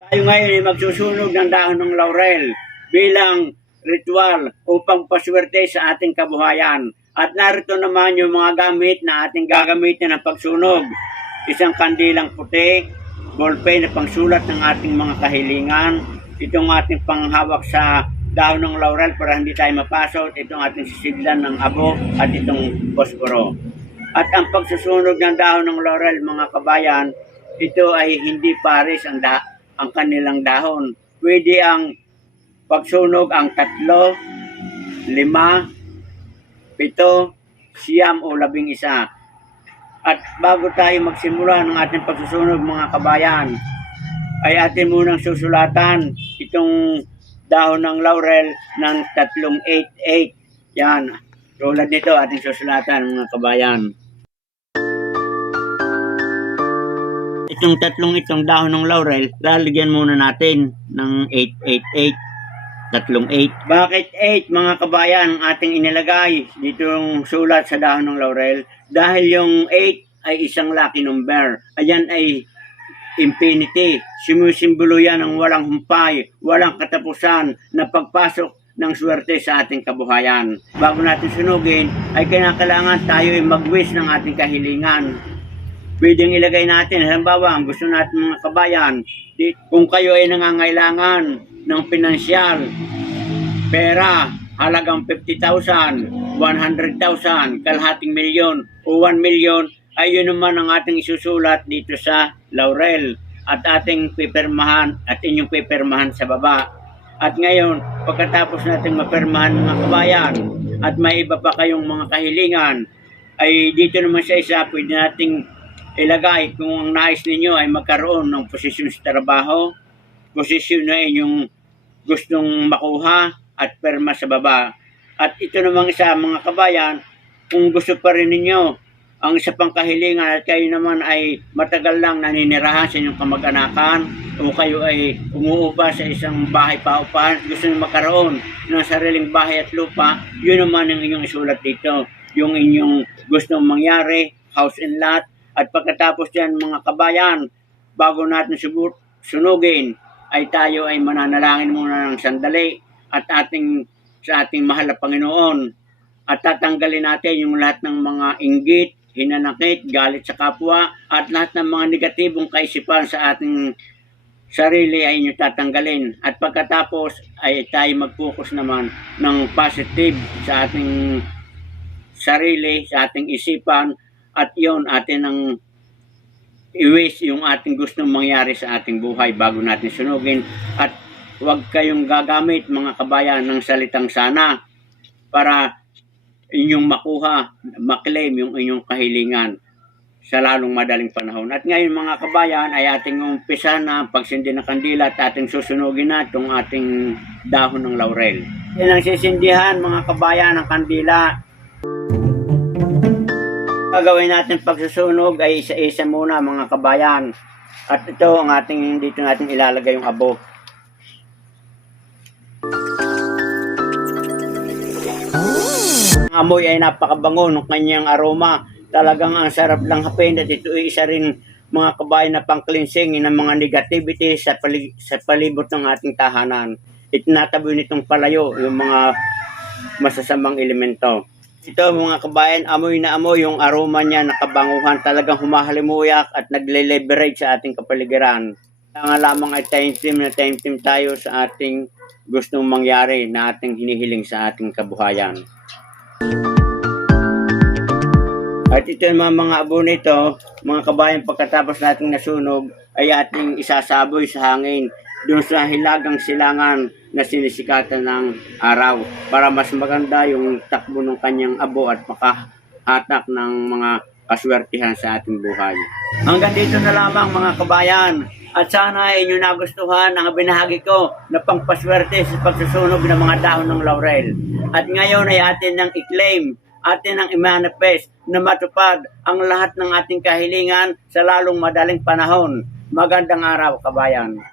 Tayo ngayon ay magsusunog ng dahon ng laurel bilang ritual upang paswerte sa ating kabuhayan. At narito naman yung mga gamit na ating gagamitin ng pagsunog. Isang kandilang puti, ballpen na pangsulat ng ating mga kahilingan. Itong ating panghawak sa dahon ng laurel para hindi tayo mapasot. Itong ating sisiglan ng abo at itong posporo. At ang pagsusunog ng dahon ng laurel, mga kabayan, ito ay hindi pares ang kanilang dahon. Pwede ang pagsunog ang 3, 5, 7, 9 o 11. At bago tayo magsimula ng ating pagsusunog, mga kabayan, ay atin munang susulatan itong dahon ng laurel ng 388. Yan. Tulad nito ating susulatan, mga kabayan. Itong itong dahon ng laurel, lalagyan muna natin ng 888. 38. Bakit 8, mga kabayan, ang ating inilagay dito yung sulat sa dahon ng laurel? Dahil yung 8 ay isang lucky number. Ayan ay infinity. Sumusimbolo yan ng walang humpay, walang katapusan na pagpasok ng swerte sa ating kabuhayan. Bago natin sunugin, ay kailangan tayo ay mag-wish ng ating kahilingan. Pwedeng ilagay natin, halimbawa, ang gusto natin mga kabayan, kung kayo ay nangangailangan ng pinansyal, pera, halagang 50,000, 100,000, kalahating milyon, o 1 million, ay yun naman ang ating isusulat dito sa laurel at ating pipirmahan at inyong pipirmahan sa baba. At ngayon, pagkatapos natin mapirmahan mga kabayan at may iba pa kayong mga kahilingan, ay dito naman sa isa, pwede nating ilagay kung ang nais ninyo ay magkaroon ng posisyon sa trabaho, posisyon na inyong gustong makuha at perma sa baba. At ito namang isa, mga kabayan, kung gusto pa rin ninyo ang isa pang kahilingan at kayo naman ay matagal lang naninirahan sa inyong kamag-anakan o kayo ay umuupa sa isang bahay paupahan, gusto nyo magkaroon ng sariling bahay at lupa, yun naman ang inyong isulat dito. Yung inyong gustong mangyari, house and lot. At pagkatapos yan, mga kabayan, bago natin sunugin, ay tayo ay mananalangin muna ng sandali at sa ating mahal na Panginoon. At tatanggalin natin yung lahat ng mga inggit, hinanakit, galit sa kapwa, at lahat ng mga negatibong kaisipan sa ating sarili ay inyo tatanggalin. At pagkatapos ay tayo mag-focus naman ng positive sa ating sarili, sa ating isipan, at yon atin ang i-wish yung ating gustong mangyari sa ating buhay bago natin sunugin. At huwag kayong gagamit, mga kabayan, ng salitang sana para inyong makuha, maklaim yung inyong kahilingan sa lalong madaling panahon. At ngayon, mga kabayan, ay ating umpisa na pagsindi ng kandila at ating susunugin na itong ating dahon ng laurel. Yan ang sisindihan, mga kabayan, ng kandila. Gagawin natin pagsusunog ay isa-isa muna, mga kabayan. At ito ang dito natin ilalagay yung abo. Ang amoy ay napakabango ng kanyang aroma. Talagang ang sarap lang hapin at ito ay isa rin, mga kabayan, na pang-cleansing ng mga negativity sa palibot ng ating tahanan. Itinataboy nitong palayo yung mga masasamang elemento. Ito, mga kabayan, amoy na amoy yung aroma niya, nakabanguhan, talagang humahalimuyak at nagle-leverage sa ating kapaligiran. Kaya lamang ay time-team tayo sa ating gustong mangyari na ating hinihiling sa ating kabuhayan. At ito yung mga abo nito, mga kabayan, pagkatapos nating nasunog, ay ating isasaboy sa hangin doon sa hilagang silangan na sinisikatan ng araw para mas maganda yung takbo ng kanyang abo at makahatak ng mga kaswertihan sa ating buhay. Hanggang dito na lamang, mga kabayan, at sana inyo nagustuhan ang binahagi ko na pangpaswerte sa pagsusunog ng mga dahon ng laurel. At ngayon ay atin nang i-claim, atin nang i-manifest na matupad ang lahat ng ating kahilingan sa lalong madaling panahon. Magandang araw, kabayan.